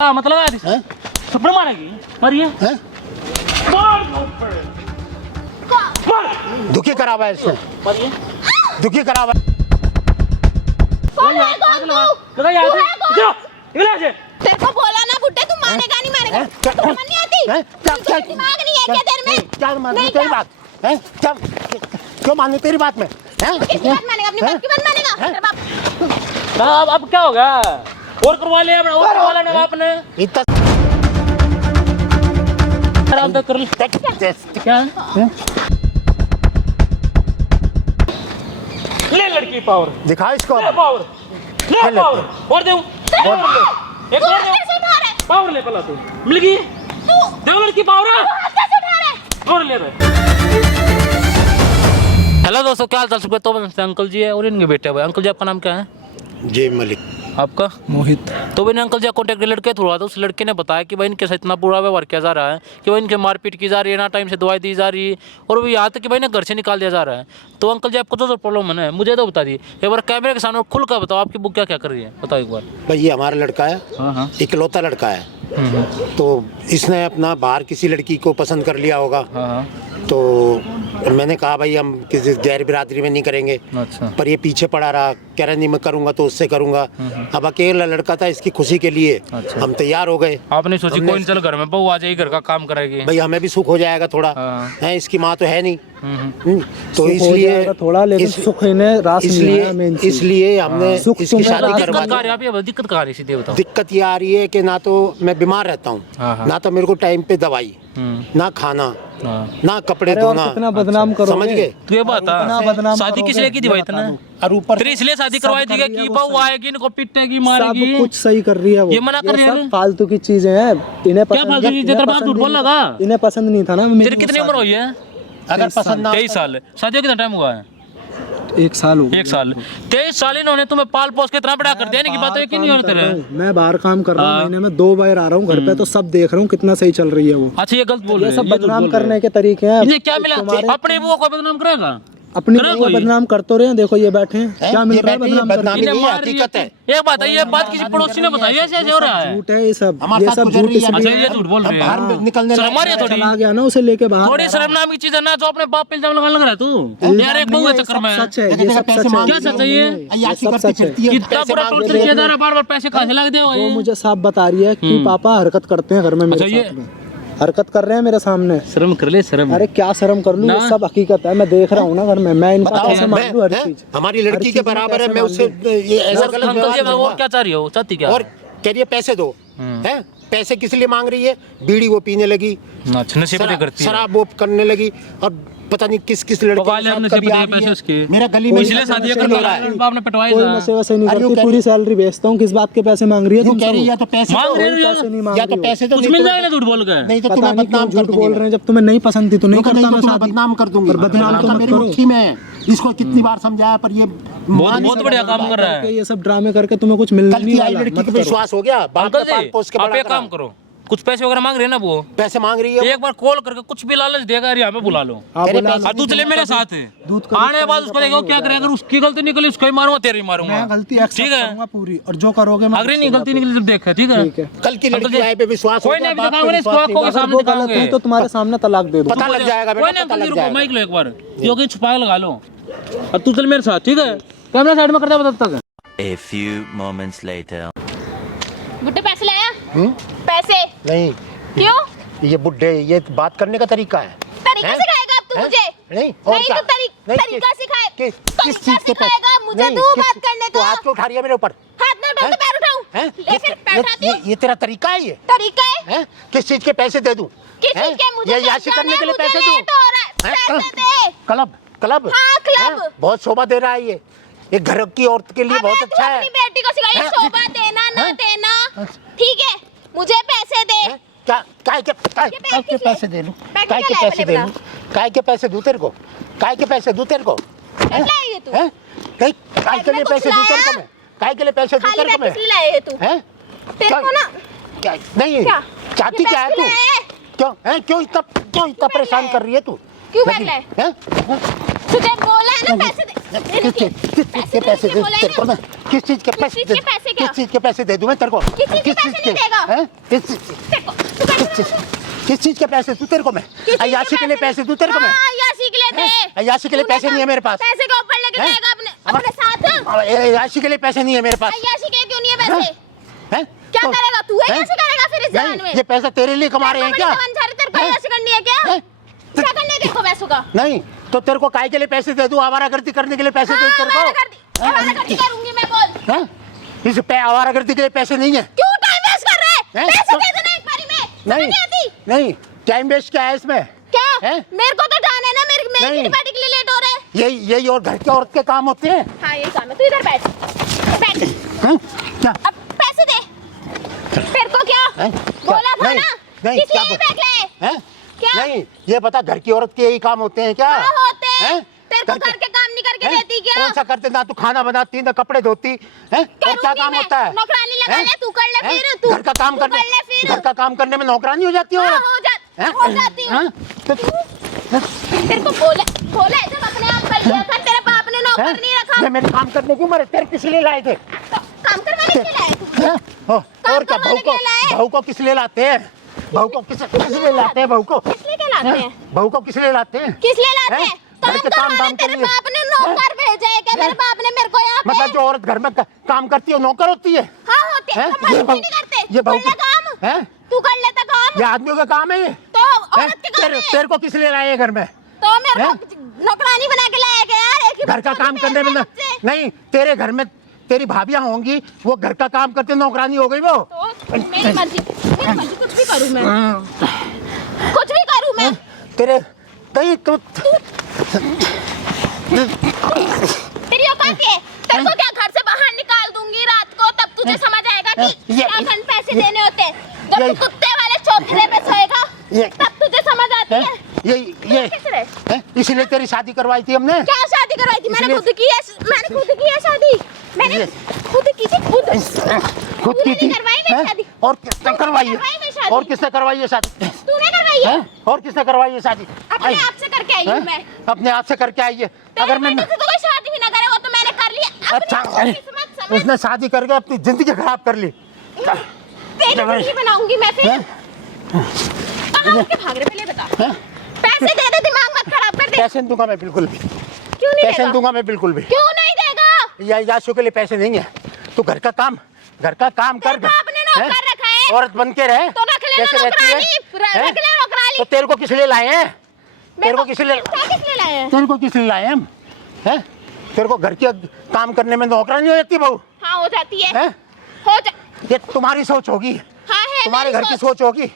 मतलब थप्पड़ मारेगी मारिए दुखी करा हुआ है इसने, दुखी करा हुआ है। तेरे को बोला ना बुड्ढे, तू मानेगा नहीं मानेगा, समझ नहीं आती, दिमाग नहीं है क्या तेरे में? क्या माननी तेरी बात है? क्या क्यों माननी तेरी बात में? किसकी बात मानेगा? अपनी बात की बात मानेगा? तेरे बाप अब क्या होगा? और करवा लिया और करवा लेना आपने इतना आराम तक कर ले। क्या ले लड़की पावर दिखा इसको, ले पावर ले पावर और दे एक और दे पावर ले पहला तू मिल गई दे लड़की पावर और ले भाई। हेलो दोस्तों, क्या हाल चाल? सुबह तो अंकल जी है और इनके बेटे भाई। अंकल जी आपका नाम क्या है? जय मलिक। आपका? मोहित। तो मैंने अंकल जी कॉन्टैक्ट लड़के थ्रू आता, उस लड़के ने बताया कि भाई इनके साथ इतना बुरा व्यवहार किया जा रहा है कि भाई इनके मारपीट की जा रही है, ना टाइम से दवाई दी जा रही है और वो यहाँ तक कि भाई ना घर से निकाल दिया जा रहा है। तो अंकल जी आपको जो प्रॉब्लम है मुझे तो बता दी एक बार कैमरे के सामने खुल कर बताओ, आपकी बुक क्या क्या कर रही है बताओ एक बार। भाई ये हमारा लड़का है, हाँ इकलौता लड़का है। तो इसने अपना बाहर किसी लड़की को पसंद कर लिया होगा। हाँ। तो मैंने कहा भाई हम किसी गैर बिरादरी में नहीं करेंगे। अच्छा। पर ये पीछे पड़ा रहा, कह रहा नहीं मैं करूंगा तो उससे करूंगा। अब अकेला लड़का था, इसकी खुशी के लिए अच्छा। हम तैयार हो गए। आपने सोची कोई चल घर में बहू आ जाएगी, घर का काम करेगी, भाई हमें भी सुख हो जाएगा थोड़ा। हाँ। है इसकी माँ तो है नहीं। तो इसलिए थोड़ा, लेकिन सुख इन्हें रास नहीं आया मेन चीज। इसलिए हमने सुख इसकी तुम्हें शादी रास करवा दी। दिक्कत कहाँ आ रही सीधे बताओ। दिक्कत ये आ रही है कि ना तो मैं बीमार रहता हूँ, ना तो मेरे को टाइम पे दवाई, ना खाना, ना कपड़े धोना। कितना बदनाम करोगे? समझ गए? तो ये बात शादी किस लिए की थी भाई इतने? और ऊपर तेरे इसलिए शादी करवाई थी कि बहू आएगी, इनको पिटेगी, सब मारेगी। कुछ सही कर रही है वो। ये मना कर रही है? सब फालतू की चीजें हैं, इन्हें क्या फालतू चीज़? तेरा बाप झूठ बोल लगा। इन्हें पसंद नहीं था ना। तेरी कितनी उम्र हुई है? अगर पसंद ना 23 साल। शादी को कितना टाइम हुआ है? 1 साल हो गया। 1 साल। 23 साल इन्होंने तुम्हें पाल पोस के इतना बड़ा कर दिया की बात है कि नहीं होते रहे? मैं बाहर काम कर रहा हूँ, महीने में 2 बार आ रहा हूँ घर पे, तो सब देख रहा हूँ कितना सही चल रही है वो। अच्छा ये गलत बोल रहे ये हैं, सब बदनाम करने के तरीके हैं। इन्हें क्या मिला? अपने बुआ को बदनाम करेगा? अपनी बदनाम कर तो रहे हैं। देखो ये बैठे हैं, क्या मिल रहा है बदनाम बदनामी करके? नहीं है, हकीकत है। एक बात है, ये बात किसी पड़ोसी ने बताई, ऐसे ऐसे हो रहा है। झूठ है ये सब, हमारे ये साथ सब गुजर झूठ रही है। अच्छा इसलिए ये झूठ बोल रहे बाहर हैं। निकलने शर्म आ रही है थोड़ी? चला गया ना उसे लेके बाहर। थोड़ी शर्म नाम की चीज है ना, जो अपने बाप पे इल्जाम लगाने लग रहा है तू यार। एक बहू है चक्कर में। सच है, ये सब सच है। क्या सच है ये? सब सच है। इतना बड़ा टॉर्चर किया जा रहा है, बार-बार पैसे कहां से लग दे वो मुझे साफ बता रही है कि पापा हरकत करते हैं घर में मेरे साथ में। हरकत कर रहे हैं मेरे सामने। शर्म कर ले, शर्म। अरे क्या शर्म कर लूं, ये सब हकीकत है। मैं देख रहा हूँ ना घर में, मैं इनका कैसे मान लूं हर चीज? हमारी लड़की के बराबर है, मैं उससे ये ऐसा गलत अंकल जी व्यवहार वो क्या चाह रही हो? चाहती क्या? और कह रही है पैसे दो। हैं पैसे किस लिए मांग रही है? बीड़ी वो पीने लगी, अच्छा नशे करती है, शराब वो करने लगी, और पता नहीं किस किस लड़के पका ले हमने कभी आ रही पैसे है। उसके। मेरा गली में इसलिए शादी कर रहा है, बाप ने पटवाई कोई था। नशे वैसे नहीं अरे करती, वो पूरी सैलरी बेचता हूँ। किस बात के पैसे मांग रही है यूं तुम कह रही है, या सब? तो पैसे मांग दो, रही है पैसे नहीं मांग या तो रही हो। पैसे दो, कुछ नहीं मिल तो जाएगा झूठ बोल के। नहीं तो पता तुम्हें नहीं बदनाम क्यों कर झूठ बोल दूंगी। रहे हैं। जब तुम्हें नहीं पसंद थी तो नहीं करता मैं तुम्हें शादी। बदनाम कर दूंगी। पर बदनाम तो मत मेरी करो। मुट्ठी में है, इसको कितनी बार समझाया पर ये बहुत बढ़िया काम कर रहा है। ये सब ड्रामे करके तुम्हें कुछ मिलने कल नहीं की आई वाला। लड़की मत को करो। विश्वास हो गया, बाप अंकल का पाल पोस के जी आप बड़ा एक काम करा। करो, कुछ पैसे वगैरह मांग रहे हैं ना वो, पैसे मांग रही है एक बार कॉल करके कुछ भी लालच देगा यार, यहाँ पे बुला लो। आप तेरे बुला पैसे- लो। तू चले मेरे साथ है, दूध का आने के बाद उसको देखो क्या करेगा। अगर उसकी गलती निकली उसको ही मारूंगा, तेरी मारूंगा। मैं गलती ठीक एक्सेप्ट है, करूंगा पूरी, और जो करोगे मैं अगर नहीं गलती निकली जब देख ठीक है। ठीक है। कल की अंकल लड़की जी, आए पे विश्वास हो कोई गया, नहीं बाप पे दिखाऊंगा, विश्वास इसको नहीं आपको होगा। के सामने वो गलत दिखाऊंगे। हुई तो तुम्हारे सामने तलाक दे दूँ। पता लग जाएगा कोई बेटा, नहीं पता अंकल जी लग रुको, जाएगा। माइक लो एक बार, क्योंकि छुपा लगा लो। अब तू चल मेरे साथ ठीक है, कैमरा साइड में करता बता तक। A few moments later. बुड्ढे पैसे लाया? पैसे नहीं, क्यों? ये बुड्ढे, ये बात करने का तरीका है। तरीका हैं? सिखाएगा अब तू हैं? मुझे? नहीं और नहीं क्या? तो तरीका सिखाए। किस तरीका चीज के पैसे? सिखाएगा मुझे नहीं, तू किस- बात करने तू का। हाथ क्यों उठा रही है मेरे ऊपर? हाथ ना उठाऊं तो पैर उठाऊं? हैं? ले फिर पैर उठाती हूँ। ये तेरा तरीका है? ये तरीका है? हैं? किस चीज के पैसे दे दूं? किस हैं? चीज के? मुझे ये सब याशी जाना करने है, के लिए मुझे पैसे दूं? लेट हो रहा है। हैं? पैसे दे। क्लब क्लब हाँ, क्लब। हैं? बहुत शोभा दे रहा है ये घर की औरत के लिए अबे, बहुत तू अच्छा है। अपनी बेटी को सिखाई हैं? शोभा देना ना हैं? देना। ठीक है, मुझे पैसे दे। हैं? क्या काय के पैसे दे लूं? काय के पैसे दे लूं? काय के पैसे दूं तेरे को? काय के पैसे दूं तेरे को? हैं? लाए ये तू? हैं? काय के लिए कुछ पैसे दूं तेरे को लाया? मैं? काय के लिए पैसे दूं खाली तेरे को मैं? पैसे लाए है तू? हैं? तेरे को ना क्या नहीं क्या? चाहती ये क्या है पैसे तू? लाए? क्यों हैं? क्यों इतना क्यों परेशान लाए? कर रही है तू? क्यों लगी- लाए? हैं? तुझे बोला है ना पैसे दे। किस चीज के पैसे दूं तेरे को मैं? किस चीज के पैसे किस चीज के पैसे क्या? किस चीज के पैसे दे दूं मैं तेरे को? किस चीज के पैसे नहीं देगा? हैं? किस चीज के पैसे दूं तेरे को मैं? अय्याशी के लिए पैसे दूं तेरे को मैं? अय्याशी के लिए दे। अय्याशी के लिए पैसे नहीं है मेरे पास। पैसे के ऊपर लेके हैं? जाएगा अपने साथ। अय्याशी के लिए पैसे नहीं है मेरे पास। अय्याशी के क्यों नहीं है पैसे? हैं? क्या तो- करेगा तू? हैं? अय्याशी करेगा फिर इस जवान में? नहीं, ये पैसा तेरे लिए कमा रहे हैं क्या? तेरे को अय्याशी करनी है क्या? हैं? क्या करने है देखो पैसों का? नहीं तो तेरे को काय के लिए पैसे दे दूं? आवारागर्दी करने के लिए पैसे दे तेरे को? आवारागर्दी करूंगी मैं बोल। हैं? इस पे आवारागर्दी के लिए पैसे नहीं है। क्यों टाइम वेस्ट कर रहा है? हैं? पैसे दे देना एक बारी में। समझ नहीं नहीं आती? नहीं टाइम वेस्ट क्या है इसमें? क्या? हैं? मेरे को तो जाना है ना, मेरी नहीं। किटी पार्टी के लिए लेट हो रहे हैं। यही और घर के औरत के काम होते हैं। हाँ ये काम है, तू इधर बैठ। बैठ। हैं? क्या? अब पैसे दे। तेरे को क्या? हैं? बोला था नहीं, ना? नहीं, किस क्या लिए बोल- बैठ रहे? हैं? क्या? नहीं ये बता घर की औरत के यही काम होते हैं क्या? हाँ होते हैं। हैं? तेरे को घर के काम नहीं करके हैं? देती क्या? कौन सा करते? ना तू खाना बनाती ना कपड़े धोती हैं? और क्या करूंगी काम मैं। होता है? नौकरानी लगा हैं? ले, तू कर ले हैं? फिर, तू- घर का काम तू करने कर ले फिर। घर का काम करने में नौकरानी हो जाती हो? हाँ, हो जाती हूँ। हैं? तो तेरे को बोला है जब अपने आप कर लिया कर, तेरे बाप ने नौकर नहीं रखा। ये मेरे काम करने की उम्र है। तेरे किस लिए लाए थे? तो काम करवाने के लिए लाए तू। हैं? और क्या करवाने के लिए लाए? बहू को किस लिए लाते हैं? बहू को किस लिए लाते हैं? बहू को किस लिए क्या लाते हैं? बहू को किस लिए लाते हैं? किस लिए लाते हैं? हैं? घर के काम करवाने के तेरे लिए। बाप ने नौकर भेजा है क्या? मेरे बाप ने मेरे को यहाँ पे- मतलब जो औरत घर में काम करती है वो नौकर होती है? हाँ होते हैं। हैं? हम मजदूरी नहीं करते। ये बहू कर ले काम। हैं? तू कर लेता काम। ये आदमियों का काम है ये? तो हैं? औरत के काम है। तेरे को किस लिए लाए हैं घर में? तो मेरे हैं? को नौकरानी बना के लाया गया यार। एक ही घर का बच्चा काम तो करने में मेरे न, बच्चे। नहीं तेरे घर में तेरी भाभियां होंगी वो घर का काम करते नौकरानी हो गई वो। तो मेरी मर्जी कुछ भी करूँ मैं। कुछ भी करूँ मैं। तेरे कहीं तो तेरी औकात है? तेरे को क्या घर से बाहर निकाल दूंगी रात को, तब तुझे समझ आएगा कि ये- क्या खंड पैसे देने होते हैं। जब ये- तू कुत्ते वाले चौकीरे पे सोएगा ये- तब तुझे समझ आती है। ये किस रे? हैं? इसलिए तेरी शादी करवाई थी हमने। क्या शादी करवाई थी? मैंने इसलिए- खुद की है। मैंने खुद की है शादी। मैंने खुद की थी खुद। खुद की तूने थी नहीं करवाई मेरी हैं? शादी। और किसने करवाई करवाई मेरी है? शादी। और किसने करवाई है शादी? तूने करवाई है? हैं? और किसने करवाई है शादी? अपने आप से करके आई हूँ हैं? मैं। अपने आप से करके आई है। तेरे अगर मैं बेटे से तो कोई शादी भी ना करे, वो तो मैंने कर लिया। अच्छा अपनी किस्मत समझ। उसने शादी करके अपनी जिंदगी खराब कर ली। तेरी जिंदगी बनाऊंगी मैं फिर। हैं? कहाँ उसके भाग रहे पहले बता। हैं? पैसे दे दे, दिमाग मत खराब कर दे। पैसे नहीं दूंगा मैं बिल्कुल भी। क्यों नहीं पैसे नहीं देगा? दूंगा मैं बिल्कुल भी। क्यों नहीं देगा? याशु के लिए पैसे नहीं है। तू घर का काम कर। तेरे बाप ने नौकर हैं? रखा है। औरत बन के रहे तो रख लेना कैसे रहती है? नौकरानी। हैं? रख ले नौकरानी। तो तेरे को किस लिए लाए हैं? तेरे को किस लिए क्या किस लिए लाए हैं? तेरे को किस लिए लाए हैं हम? हैं? तेरे को घर के काम करने में नौकरानी हो जाती बहू? हाँ हो जाती है। हैं? हो जा। ये तुम्हारी सोच होगी। हाँ है तुम्हारे मेरी घर की सोच होगी।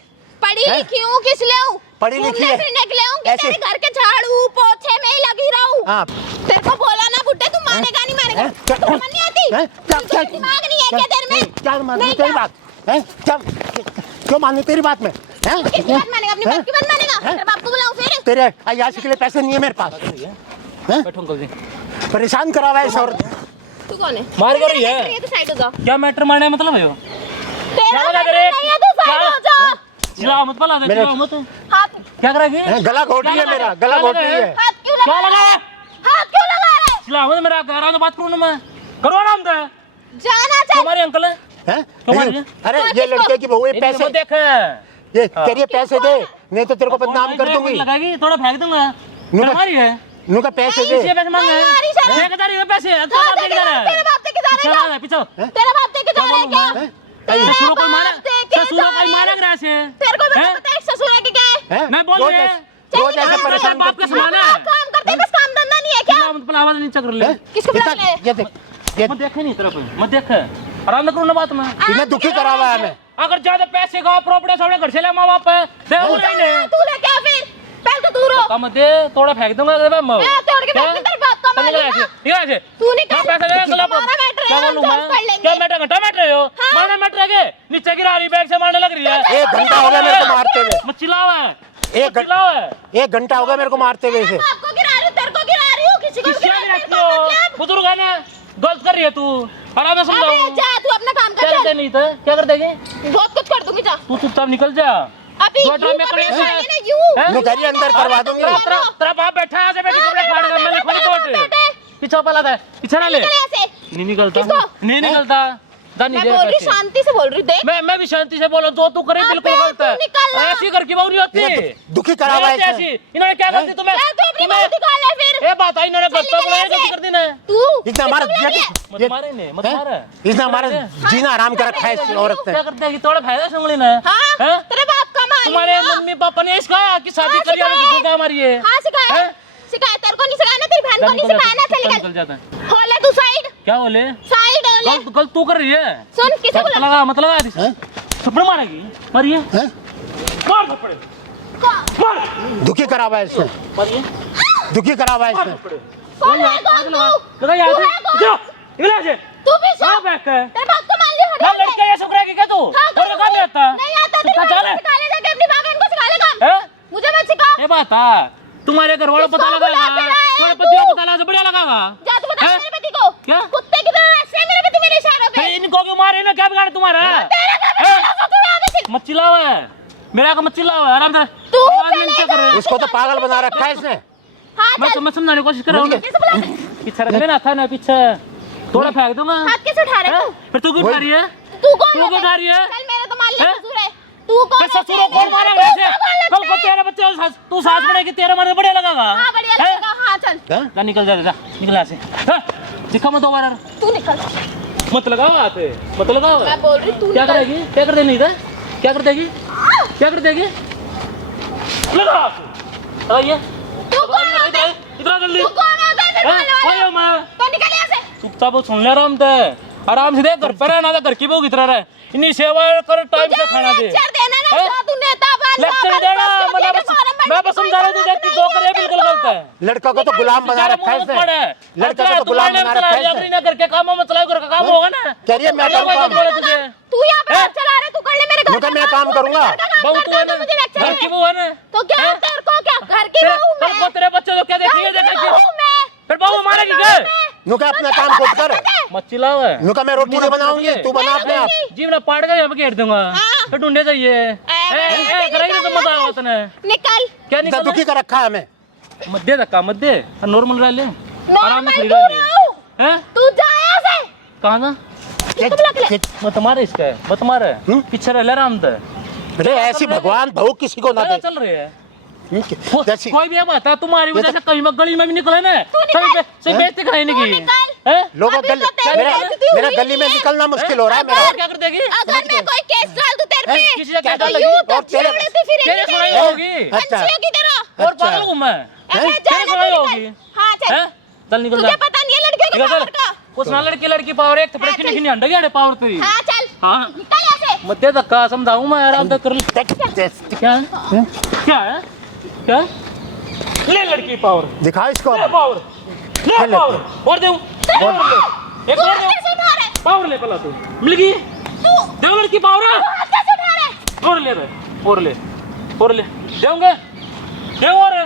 पढ़ी हैं? लिखी हूँ, किस लिए हूँ? पढ़ी लिखी है। घूमने फिरने के लिए हूँ कि ऐसे- तेरे घर के झाड़ू पोछे में ही लगी रहूँ। हाँ। तेरे को बोला ना बुड्ढे, तू मानेगा नहीं मानेगा। हैं? तुझे समझ नहीं आती? हैं? तुझे दिमाग नहीं है क्या तेरे में? क्या माननी नहीं तेरी क्या? बात? हैं? क्या क्यों माननी तेरी बात में? हैं? किसकी बात मानेगा? अपनी हैं? बाप की बात मानेगा? हैं? तेरे बाप को बुलाऊं फिर? तेरे अय्याशी के लिए पैसे नहीं है मेरे पास। हैं? बैठो अंकल जी। परेशान करा हुआ है इस औरत। तू कौन है? मार कर रही है। ये तो साइड हो जा। क्या मैटर मारने का मतलब है यो? तेरा क्या लगा मैटर रे? नहीं है, तू साइड हो जा। चिल्लाओ मत बला दे, मेरे- चिल्लाओ मत। हाथ क्या करेगी? हैं? गला घोट रही है मेरा, गला घोट रही है। हाथ क्यों क्या लगा लगा रहा है? है? हाथ क्यों लगा रहा है? चिल्लाओ मत, मेरा कह रहा हूं तो बात करूं ना मैं। करो ना हम तो। जाना चाहिए। तुम्हारे अंकल है? हैं? क्यों मार रही अरे हाँ, ये किसको? लड़के की बहू है, पैसे मत देख। ये तेरे पैसे दे नहीं तो तेरे को बदनाम कर दूंगी। लगाएगी, थोड़ा फेंक दूंगा। हमारी है। उनका पैसे इसी दे। पैसे मांगे हैं। हमारी शर्म। 1000 ये पैसे हैं, तो हाँ, आप देख रहे हैं। तेरे बाप से किसान है चलो क्या? पीछे। तेरा बाप देख के जा रहा है क्या? हैं? तेरा ससुरों को मारा, बाप देख के ससुरों जा को रहा है। मारा ग्रास है। तेरे को भी हैं? पता है ससुर है कि क्या है? हैं? मैं बोल रोज रहे ऐसे- हैं। रोज ऐसे चल, परेशान बाप का करती है। समान है। आप काम करते बस काम धंधा नहीं है क्या? चिल्लाओ मत, आवाज नहीं चक रही है। किसको बुला इतना- ले? ये देख ये मत देखे नहीं तरफ मत देख, आराम से करो ना बात में। इन्हें दुखी करा हुआ है हमें। अगर ज्यादा पैसे का प्रॉपर्टी सामने घर से ले माँ बाप है देखो तू नहीं ले, तू ले क्या फिर? पहले तो तू रो। कम दे, थोड़ा फेंक दूंगा मैं। मैं तोड़ के फेंक दूं, तेरे बाप का माल है ना। ठीक है तू नहीं क्या कर- पैसे देगा हमारा मैटर है, क्या हम बोलूं solve कर मैं? लेंगे। क्या मैटर घंटा मैटर हो? हाँ। मारने मैटर के नीचे गिरा रही बैग से मारने लग रही है। 1 घंटा हो गया मेरे को मारते हुए। मत चिल्लाओ है, एक मत चिल्लाओ है। 1 घंटा हो गया मेरे को मारते हुए इसे। बाप को गिरा रही हूँ, तेरे को गिरा रही हूँ, किसी को किससे गिरा गिरा रही रही हो? बुजुर्ग है ना, गलत कर रही है तू। आराम से अबे समझाओ। जा, तू अपना काम क्या कर करते चल। नहीं था? क्या कर देगी? बहुत कुछ कर दूंगी जा। तू चुपचाप निकल जा। अभी दो ड्रामे यूं कर रही अभी है। खाली ना यूं। हैं? मैं घर ही अंदर करवा दूंगी। तेरा बाप बैठा है, बेटी कपड़े फाड़ कर मैंने खोली कोट। पीछे पला था पीछे ना ले निकल यहाँ से। नहीं निकलता किसको? नहीं निकलता जा नहीं मैं दे बोल रही पैसे। शांति से बोल रही देख मैं भी शांति से बोल रहा हूं, जो तू करे अबे, बिल्कुल गलत तू निकल है ना। ऐसी घर की बहू नहीं होती ये तो दुखी करा हुआ है नहीं होती इसने। ऐसी। इन्होंने क्या कर दी तुम्हें क्या तू अपनी तुम्हें बात निकाल ले फिर ए बात आई इन्होंने चल गलत निकल बोला यहाँ गलती से। कर दी ना तू इसने हमारा मत मारे ने मत मार इसने हमारा जीना आराम कर रखा है इस औरत ने। क्या करते हैं थोड़ा फायदा सुन लेना हाँ हैं? तेरे बाप का माल तुम्हारे मम्मी पापा ने सिखाया कि शादी हाँ, करिए सिखाया। तो हमारी है हाँ सिखाया हैं? सिखाया तेरे को नहीं सिखाया ना तेरी बहन को नहीं सिखाया ना चल निकल निकल जाता है होले तू साइड क्या बोले साइड होले गलत तू कर रही है सुन किसे मत बोला लगा मत लगा हैं? थप्पड़ मारेगी मारिए हैं? मार थप्पड़ मार दुखी करा हुआ है इसने, मारिए दुखी करा हुआ है इसने। कौन है कौन तू लगा यार तू है कौन? इधर इधर से तू भी कहां सो बैठ है तेरे बाप का माल ले मैं लड़का ये सब करेगी क्या तू हाँ, और करूँ। काम नहीं आता नहीं आता तेरी चुपचाप बहन चल को सिखा ले जाके अपनी माँ बहन को सिखा ले काम हैं मुझे मत सिखा ये बात है तुम्हारे घर वालों पता किसको लगाएगा बुलाते रहे तुम्हारे तू? पति को पता लगा से बढ़िया लगाएगा जा तू बता हैं? मेरे पति को क्या? कुत्ते की तरह ऐसे मेरे पति मेरे इशारों पे अरे इनको क्यों मारे ना क्या बिगाड़ तुम्हारा तेरा क्या हैं? बिगाड़ा तू यहाँ पे सिर्फ मत चिल्लाओ है मेरा का मत चिल्लाओ है आराम से तू आवाज में क्या कर रहे हो उसको तो पागल बना रखा है इसने। हाँ मैं चल तुम्हें समझाने की कोशिश कर रहा हूँ किसे बुला पीछे रख लेना था ना पीछे थोड़ा फेंक दूंगा हाथ कैसे उठा रहा है हैं? फिर तू क्यों उठा रही है तू कौन तू क्यों उठा रही है चल मेरा तो मान ले हैं? ससुर है तू कौन फिर ससुरों को मारेगा ऐसे कल को तेरे बच्चे और तू सास बनेगी तेरे मारे बढ़िया लगागा हाँ बढ़िया हैं? लगेगा हाँ चल हैं? जा निकल जा निकल यहाँ से हाँ? दिखा मत दोबारा तू निकल मत लगाओ हाथ मत लगाओ मैं बोल रही तू क्या निकल करेगी क्या कर देगी इधर क्या कर देगी क्या कर देगी लगा हाथ लगाइए तू कौन होता है इधर आ जल्दी तू कौन होता है फिर हैं? बोलने वाला ओए मैं तो निकल यहाँ से चुपचाप सुन ले आराम से आराम से देख घर पर रहना था घर की बहू की तरह रहे इन्हीं सेवा कर टाइम से खाना दे लेक्चर देना ना हैं? जो तू नेता बन लेक्चर देना मैं बस समझा रहा हूँ कि जो करे बिल्कुल गलत है लड़का को तो गुलाम बना रखा है इसने। लड़का को तो गुलाम बना रखा है इसने। घर के कामों में चलाओ घर का काम होगा ना कह रही है मैं अलग बात करूँगा। बोले तुझे तू यहाँ पे हैं? हाथ चला रहा है तू कर ले मेरे घर रुका, मैं काम करूँगा। बहू तू है ना मुझे लेक्चर घर की बहू है ना तो क्या हैं? तेरे को क्या घर की बहू तेरे मैं तेरे बच्चे तो क्या देखेंगे घर की देखेंगे बहू मैं फिर बहू मारेगी क्या नुका अपना काम खुद कर। मत चिल्लाओ है नुका मैं रोटी नहीं बनाऊंगी, तू बना अपने आप। जीवना पाड़ के यहाँ पे घेर दूंगा हाँ। फिर ढूंढने चाहिए करेंगे तो मजा आएगा तने निकल क्या इतना निकल दुखी कर रखा है हमें। मत दे धक्का मत दे नॉर्मल रह ले आराम से नॉर्मल खड़ी तू रह ले रहो हैं तू जा यहाँ से कहाँ ना किसको बुला के ले मत मारे इसका मत मारे पीछे रह ले आराम से अरे ऐसी भगवान बहू किसी को ना क्या दे। चल रही है जैसी कोई भी बात है तुम्हारी वजह से कहीं में गली में भी निकले ना निकल। सही बेइज्जती कराई नहीं तू की निकल। हैं लोगों अभी गली तो तेरी मेरा बेइज्जती हुई मेरा नहीं गली में है। निकलना मुश्किल हो रहा है मेरा। और क्या कर देगी अगर मैं कोई केस डाल दूं तेरे पे किसी से क्या तो डाल यूं लगी? तो और तेरे- उड़ती फिरेगी तेरे तेरी। सुनाई होगी अच्छा। पंछियों की तरह और अच्छा। पागल हूँ मैं अबे जा तेरे ना सुनाई तू होगी निकल। हाँ चल हैं चल निकल तुझे जा पता नहीं है लड़कियों के निकल पावर का चल उस ना लड़की लड़की पावर एक थपड़े हाँ, की चल। नहीं अंडा गया पावर तेरी हाँ चल हाँ निकल यहाँ से मत दे धक्का समझाऊं मैं आराम से कर ले क्या है क्या है क्या ले लड़की पावर दिखा इसको। ले पावर ले ले। पावर और दे एक और तू दे हाथ कैसे उठा रहा है पावर ले पहला तू मिल गई तू दे लड़की पावर तू हाथ कैसे उठा रहा है और ले और ले देंगे दे और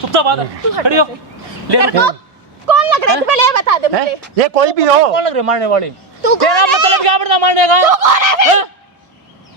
चुपचाप आ खड़ी हो ले तेरे को कौन लग रहा है तू पहले ये बता दे हैं? मुझे ये कोई भी हो। कौन लग रहे मारने वाली तू कौन तेरा है? मतलब क्या पड़ता मारने का तू कौन है फिर? हैं?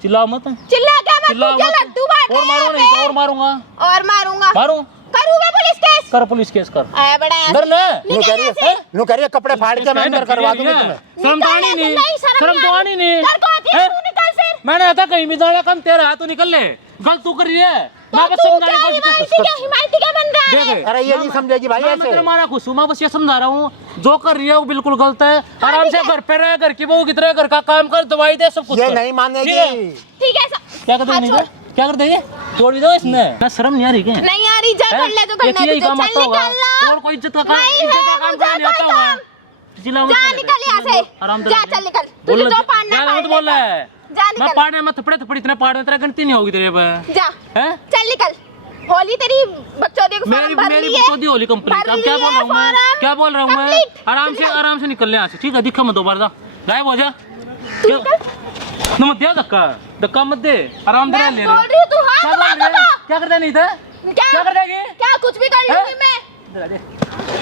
चिल्लाओ मत चिल्ला क्या मैं चिल्लाओ तू क्या मत लड्डू बांट और मारो नहीं तो और मारूंगा और मारूंगा मारूं करूँ मैं पुलिस केस कर पुलिस केस कर आया बड़ा है डर ले नु कह रही है नु कह रही है कपड़े फाड़ के मैं अंदर करवा दूंगी तुम्हें। शर्म तो आनी नहीं शर्म तो आनी नहीं तेरे को आती है हैं? तू निकल फिर मैंने आता कहीं भी जाना कम तेरा है तू निकल ले गलत तू कर रही है मैं बस तू समझाने क्या की कोशिश हिमायती क्या बन रहा है देख अरे ये नहीं समझेगी भाई मैं ऐसे। तेरे मारा खुश हूँ मैं बस ये समझा रहा हूँ जो कर रही है वो बिल्कुल गलत है आराम से घर पे रहे घर की बहू की तरह घर का काम कर दवाई दे सब कुछ ये कर। नहीं मानेगी। ठीक है? ठीक है क्या कर देंगे छोड़। क्या कर देंगे छोड़ भी दो इसने मैं शर्म नहीं आ रही क्या नहीं आ रही जा कर ले तो करना यही तुझे काम चल आता होगा निकल और कोई इज्जत का काम नहीं इज्जत का है काम मुझे करना नहीं आता कोई होगा काम चिल्लाओ मत जा बोल निकल यहाँ रहे। से आराम से जा चल निकल तुझे बोल जो पाड़ना ज्यादा मत बोल रहा है जा मैं निकल पाड़ने में थपड़े थपड़ी इतने पाड़ में तेरा गिनती नहीं होगी तेरे पे जा हैं चल निकल होली तेरी बकचोदी को मेरी फॉर्म भर मेरी ली है बकचोदी होली कंप्लीट भर अब क्या ली बोल है रहा हूँ मैं फॉर्म। क्या बोल रहा हूँ मैं Complete। आराम से निकल ले यहाँ से ठीक है दिखा मत दोबारा जा गायब हो जा तू निकल न मत दिया धक्का धक्का मत दे आराम से मैं ले बोल रही हूँ तू क्या हाथ बोल रही उठा है क्या कर देनी था क्या कर देगी क्या कुछ भी कर लूंगी मैं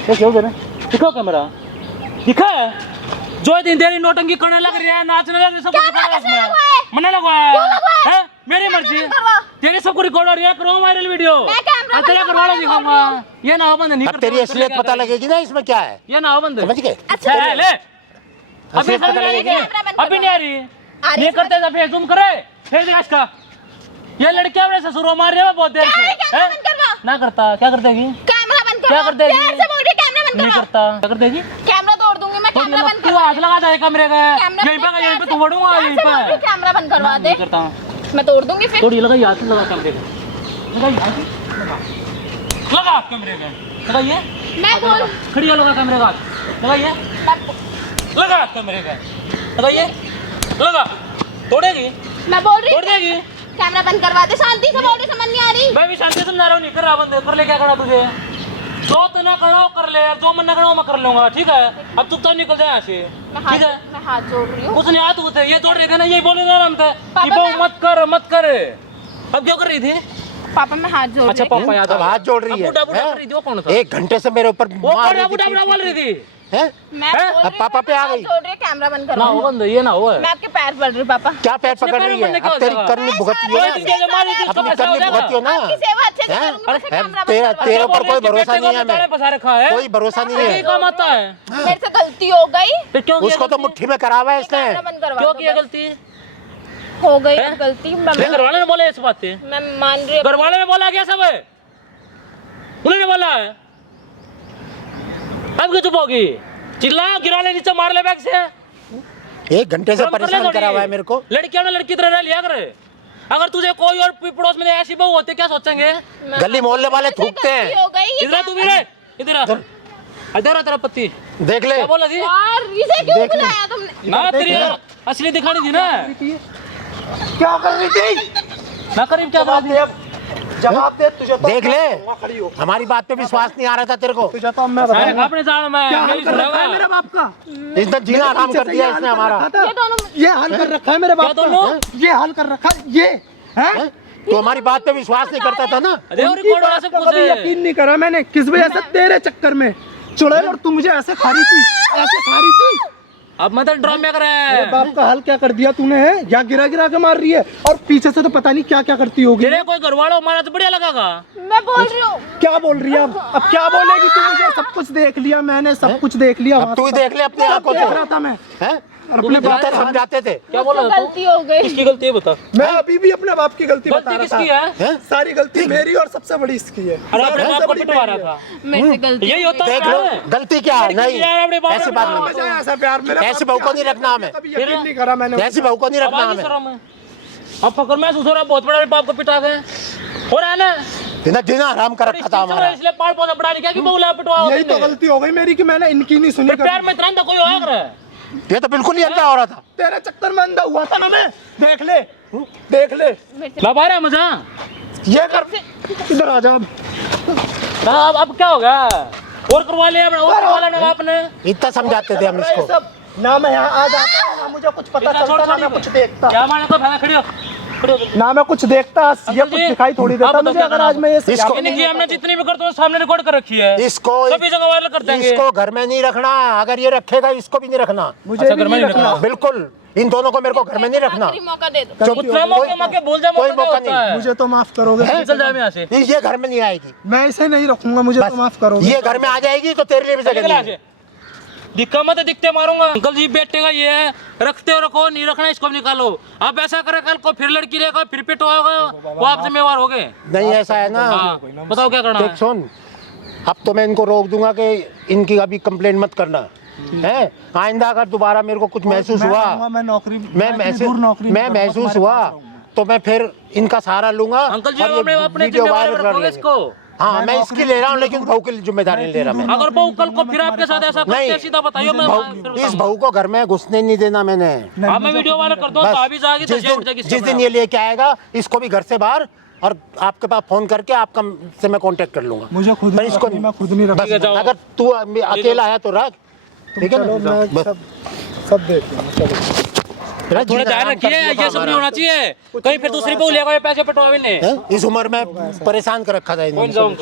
ये क्यों कर दिखाओ कैमरा दिखा है जो दिन देरी नोटंकी करने लग रही है नाचने लग रही है सब क्या कुछ दिखा नाचने है लगा है? मैंने लगवाया क्यों लगवाया? है मेरी मर्जी करवा। तेरी सब को रिकॉर्ड हो रही है करो वायरल वीडियो मैं कैमरा कैमरा तेरा घर वाला दिखाऊंगा। ये ना हो बंद नहीं अब तेरी असलियत पता लगेगी ना इसमें क्या है, ये ना हो बंद समझ गए? अच्छा ले अभी असलियत समझ पता नहीं लगेगी आ ना? रही, अभी नहीं आ रही आ रही ये है, करते थे फिर तुम करे फिर दिखा इसका ये लड़के अपने ससुर मार रहे हो बहुत देर से कैमरा हैं? बंद करवा। ना करता क्या कर देगी कैमरा बंद क्या करवा। कर देगी? प्यार से बोल रही कैमरा बंद नहीं करवा। करता क्या कर देगी कैमरा तोड़ दूंगी मैं, कैमरा बंद तू करवा। हाथ लगा दे कमरे का कैमरा यहीं पे तू बढ़ूंगा प्यार यहीं से बोल रही पे कैमरा बंद करवा दे। नहीं करता हूँ मैं तोड़ दूंगी फिर। थोड़ी लगा हाथ लगा कमरे का लगा कमरे का लगाइए मैं बोल खड़ी हो लगा कमरे का हाथ लगाइए लगा कमरे का लगाइए लगा तोड़ेगी मैं बोल रही तोड़ देगी कैमरा बंद करवा दे। शांति से बोल रही, समझ नहीं आ रही। मैं भी शांति समझा रहा हूँ नहीं कर रहा बंद कर ले क्या करना तुझे जो तो ना करना वो कर ले यार जो मन ना करना वो मैं कर लूंगा ठीक है अब चुपचाप निकल जाए यहाँ से ठीक है मैं हाथ जोड़ रही हूँ। कुछ नहीं हाथ होते ये तोड़ रहे थे ना यही बोले ना हम थे पापा, कि बहु मैं- मत कर अब क्या कर रही थी पापा मैं हाथ जोड़ अच्छा रही हूँ। पापा याद अब हाथ जोड़ रही अब है, बुढ़ा बुढ़ा हैं? कर रही थी वो कौन था 1 घंटे से मेरे ऊपर वो मार कौन रही बुढ़ा थी, बुढ़ा बोल रही थी हैं? मैं हैं? बोल अब रही पापा हूँ, पे आ हाथ गई। जोड़ रही है, कैमरा बंद ना करवा। वो बंद ये ना हो मैं आपके पैर पड़ रही हूँ पापा। क्या पैर पकड़ रही है? अब तेरी करनी भुगतती है तुम जैसे मारी थी, ना, उसका अपनी पैसा हो करनी जाएगा। भुगतती हो ना, आपकी सेवा अच्छे से हैं? करूंगी, बस कैमरा बंद तेरा करवा। तेरे क्या ऊपर बोल कोई रही थी, भरोसा बेटे नहीं को है बताने हमें, फंसा रखा है कोई भरोसा नहीं यही है। काम आता है मेरे से गलती हो गई। फिर क्यों किया उसको तो गलती? मुट्ठी में करा हुआ है इसने। कैमरा बंद करवा क्यों दो किया बस। गलती हो गई हैं? अब गलती। मेरे घर वाले ने बोला इस बात पे मैं मान रही हूँ। घर वाले ने बोला क्या सब है उन्होंने बोला है अब क्यों चुप होगी चिल्ला गिरा ले नीचे मार ले बैग से 1 घंटे से शर्म कर ले परेशान थोड़ी। करा हुआ है मेरे को। लड़कियों ने लड़की तरह रह लिया करे अगर तुझे कोई और पड़ोस में ऐसी बहू होते क्या सोचेंगे मैं- गली मोहल्ले वाले मेरे से थूकते हैं। गलती हो गई। ये इधर तू भी रे इधर आ। इधर आ तेरा पत्ती देख ले क्या बोला थी यार इसे क्यों देख ले। बुलाया तुमने? ना तेरी असली दिखानी थी ना क्या कर रही थी? ना करीब क्या करा थी जवाब दे तुझे तो देख ले खड़ी हो। हमारी बात पे विश्वास नहीं आ रहा था तेरे को। तुझे तो मैं अरे बताऊंगा अपने जान में क्या हाल मेरी कर रखा है मेरे सुनेगा बाप का। इसने जीना आराम कर दिया इसने हमारा। ये दोनों ये हाल कर रखा है मेरे बाप क्या दोनों? का। ये हाल कर रखा है ये हैं? हैं? तो हमारी बात पे विश्वास नहीं करता था ना। अरे और उनकी रिकॉर्ड वाला बात सब का कुछ कभी है यकीन नहीं करा मैंने किस वजह से तेरे चक्कर में चुड़ैल और तू मुझे ऐसे खा रही थी ऐसे खा रही थी। अब मतलब ड्रामे कर रहा मेरे है बाप का हाल क्या कर दिया तूने है या गिरा गिरा के मार रही है और पीछे से तो पता नहीं क्या क्या करती होगी। तेरे कोई घर वालों मारा तो बढ़िया लगेगा मैं बोल रही हूँ। क्या बोल रही है अब क्या बोलेगी तू? मुझे सब कुछ देख लिया मैंने सब कुछ देख लिया। अब तू ही देख ले अपने आंखों देख रहा से, था मैं हैं? और अपनी अपने बातें बाप समझाते थे। क्या बोला मुझसे तू गलती हो गई। किसकी गलती है बता मैं अभी भी अपने बाप की गलती बता गलती रहा किसकी था। है हैं? सारी गलती मेरी और सबसे बड़ी इसकी है। अरे अपने सबसे बाप को बड़ी पिटवा मेरी रहा है। था मेरे से गलती यही होता देख है लो गलती क्या है। नहीं यार अपने बाप ऐसी को बात पिटवा नहीं, मजा आया ऐसा प्यार मेरे ऐसी बाप बहू को के नहीं हाथ रखना हमें। कभी यकीन नहीं करा मैंने। ऐसी बहू को नहीं अब रखना आगे हमें। शर्म है अब पकड़ मैं सुसरा बहुत बड़ा बाप को पिटा गए हो रहा है ना जिन्हें जीना हराम कर रखा था हमारा। इसलिए पाड़ पौधा बढ़ा नहीं क्या कि बोला पिटवा यही तो गलती हो गई मेरी कि मैंने इनकी नहीं सुनी प्यार कभी। में तुरंत कोई होया करे ये तो बिल्कुल ही अंधा हो रहा था। तेरे चक्कर में अंधा हुआ था ना मैं। देख ले देख ले मेरे से लब आ रहा है मजा ये कर इधर आ जा अब। अब क्या होगा और करवा लिया और करवा लेना आपने इतना समझाते थे हम ये इसको। सब ना मैं यहाँ आ जाता ना मुझे कुछ पता इतना छोड़ चलता ना छोड़ मैं कुछ देखता क्या माने तो भागा खड़ी हो ना मैं कुछ देखता ये अंकल कुछ जी, दिखाई थोड़ी आप देता बताओ मुझे क्या अगर करना आज मैं ये इसको- यानी कि हमने जितनी भी करते हो सामने रिकॉर्ड कर रखी है इसको सभी जगह वायरल कर देंगे इसको घर में नहीं रखना। अगर ये रखेगा इसको भी नहीं रखना। मुझे अच्छा, भी घर में नहीं नहीं रखना। बिल्कुल इन दोनों को मेरे को घर में नहीं रखना। आखिरी मौका दे दो। जो- उतना मौके मौके भूल जा कोई मौका मौका नहीं नहीं। होता है मुझे तो माफ करोगे निकल जा यहाँ से ये घर में नहीं आएगी। मैं इसे नहीं रखूंगा मुझे तो माफ करोगे। ये घर में आ जाएगी तो तेरे लिए भी जगह निकल यहाँ नहीं है। से दिक्का मत दिखते मारूंगा अंकल जी बेटे का ये है रखते हो रखो नहीं रखना इसको भी निकालो अब ऐसा करे कल को फिर लड़की लेगा फिर पिट होगा वो आप जिम्मेवार हो गए नहीं ऐसा है ना। हाँ बताओ क्या करना देख है सुन अब तो मैं इनको रोक दूंगा कि इनकी अभी कंप्लेंट मत करना है। आइंदा अगर दोबारा मेरे को कुछ महसूस मैं हुआ रहूंगा, मैं नौकरी मैं महसूस हुआ तो मैं फिर इनका सहारा लूंगा। अंकल जी और ये अपने अपने वीडियो जिम्मेवार वायरल कर रखोगे लेंगे। इसको हाँ मैं इसकी ले रहा हूँ लेकिन बहू की जिम्मेदारी नहीं ले रहा मैं। अगर बहू कल को फिर आपके साथ ऐसा करते हैं सीधा बताइए मैं फिर इस बहू को घर में घुसने नहीं देना मैंने। हाँ मैं वीडियो वायरल कर दूँ तो अभी जाएगी तो उठ जाएगी जिस दिन ये लेके आएगा इसको भी घर से बाहर और आपके पास फोन करके आपका से मैं कांटेक्ट कर लूंगा। मुझे खुद पर नहीं इसको रखनी, मैं खुद नहीं रख बस ठीक है, जाओ। अगर तू अकेला है तो रख ठीक है चलो ना मैं बस। सब देख लूंगा चलो। मेरा थोड़ा जीना ध्यान आराम कर रखिए दिया ये सब नहीं हमारा। होना चाहिए कहीं फिर दूसरी बहू लेगा ये पैसे पिटवा भी नहीं हैं? इस उम्र में परेशान कर रखा था कौन इन्होंने। जाऊँ